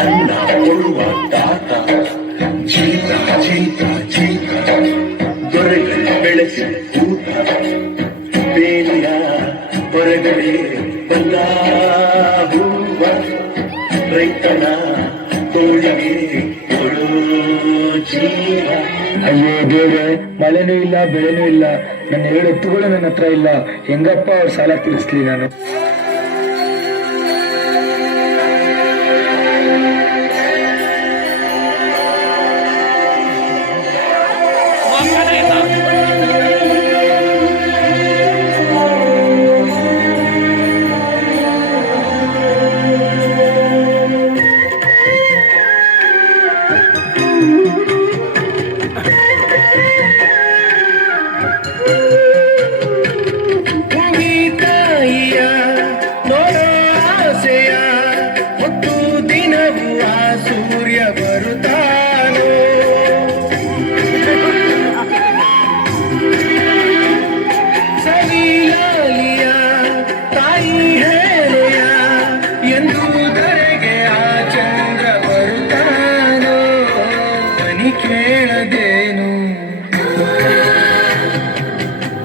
ಅನ್ನ ಕೊಡುವ ತಾತ ಜೀತ ಜೀತ ಜೀತ ದೊರೆಗಳು ಬೆಳೆಸಿ ಊಟ ಬೇಲಿಯ ಹೊರಗಡೆ ಬಂದ ಹೂವ ರೈತನ ತೋಳಿಗೆ ಕೊಡೋ ಜೀವ. ಅಯ್ಯೋ ದೇವ್ರೆ, ಮಳೆನೂ ಇಲ್ಲ ಬೆಳೆನೂ ಇಲ್ಲ, ನನ್ನ 2 ಎತ್ತುಗಳು ನನ್ನ ಹತ್ರ ಇಲ್ಲ. ಹೆಂಗಪ್ಪ ಅವ್ರ ಸಾಲ ತೀರಿಸ್ಲಿ ನಾನು? ಸೂರ್ಯ ಬರುತ್ತಾನೋ ಸವಿಲಾಲಿಯ ತಾಯಿ ಹೇಳೆಯ ಎಂದುದರೆಗೆ ಆ ಚಂದ್ರ ಬರುತ್ತಾನೋ. ಮನಿ ಕೇಳದೇನು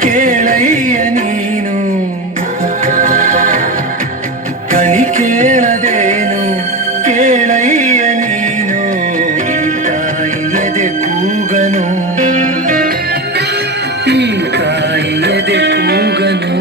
ಕೇಳಯ್ಯ ನೀನು, ಕನಿ ಕೇಳದೇನು ಕೇಳಯ್ಯ ನೀನು. ಈ ತಾಯಿಯದೆ ಕೂಗನು, ಈ ತಾಯಿಯದೆ ಕೂಗನು.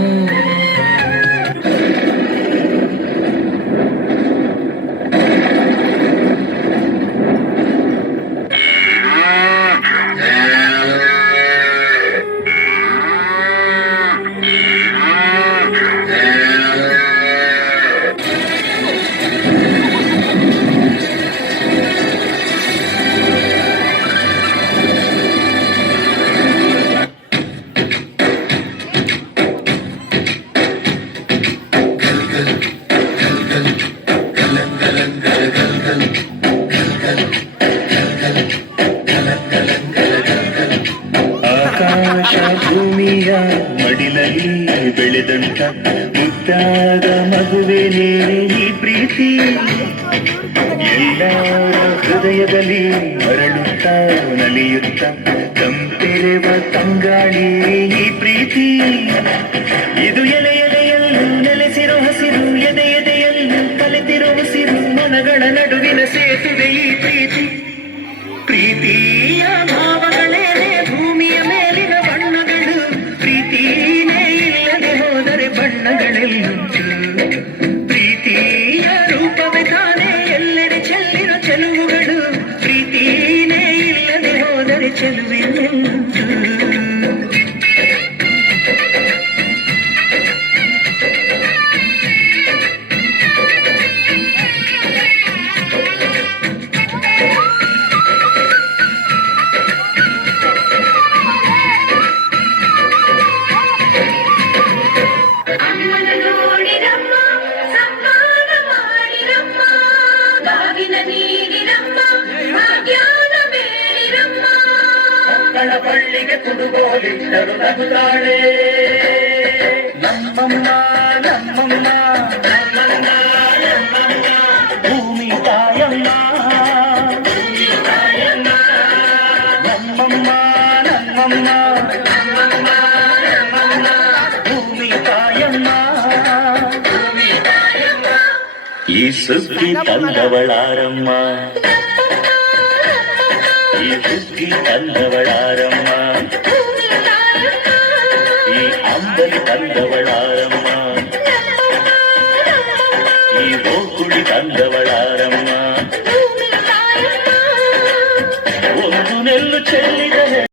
ಆಕಾಶ ಭೂಮಿಯ ಮಡಿಲಲ್ಲಿ ಬೆಳೆದಂತ ಮುದ್ದಾದ ಮಗುವೇನೇ ಈ ಪ್ರೀತಿ. ಎಲ್ಲರ ಹೃದಯದಲ್ಲಿ ಅರಳುತ್ತ ನಲಿಯುತ್ತ ತಂಪೆರೆವ ತಂಗಾಳಿ ಈ ಪ್ರೀತಿ. ಇದು ಎಲೆ ಎಲೆಯಲ್ಲೂ ನೆಲೆಸಿರೋ ಹಸಿರು, ಎದೆ ಎದೆಯಲ್ಲೂ ಕಲೆತಿರೋ ಉಸಿರು, ಮನಗಳ ನಡುವಿನ ಸೇತುವೆ ಈ ಪ್ರೀತಿ. ಪ್ರೀತಿಯ ಭಾವಗಳೇನೆ ಭೂಮಿಯ ಮೇಲಿನ ಬಣ್ಣಗಳು, ಪ್ರೀತಿನೇ ಇಲ್ಲದೆ ಹೋದರೆ ಬಣ್ಣಗಳೆಲ್ಲುಂಟು. ಪ್ರೀತಿಯ ರೂಪವೇ ತಾನೇ ಎಲ್ಲೆಡೆ ಚೆಲ್ಲಿನ ಚೆಲುವುಗಳು, ಪ್ರೀತಿನೇ ಇಲ್ಲದೆ ಹೋದರೆ ಚೆಲುವೆಲ್ಲುಂಟು. ಮಕ್ಕಳ ಬಳ್ಳಿಗೆ ತುಡುಗೋಲಿಟ್ಟರು ನಗುತ್ತಾಳೆ ನಮ್ಮಮ್ಮ ನಮ್ಮಮ್ಮ ನಮ್ಮಮ್ಮ ನಮ್ಮಮ್ಮ ಭೂಮಿ ತಾಯಮ್ಮ ನಮ್ಮಮ್ಮ ನಮ್ಮಮ್ಮ ನಮ್ಮಮ್ಮ ನಮ್ಮಮ್ಮ ಭೂಮಿ ತಾಯಮ್ಮ. ಈ ಸುದ್ದಿ ತಂದವಳಾರಮ್ಮ, ಈ ಸುದ್ದಿ ತಂದವಳಾರಮ್ಮ, ಈ ಅಂಬಲಿ ತಂದವಳಾರಮ್ಮ, ಈ ಹೋಗುಳಿ ತಂದವಳಾರಮ್ಮ. ಒಂದು ನೆಲ್ಲು ಚೆಲ್ಲಿದರೆ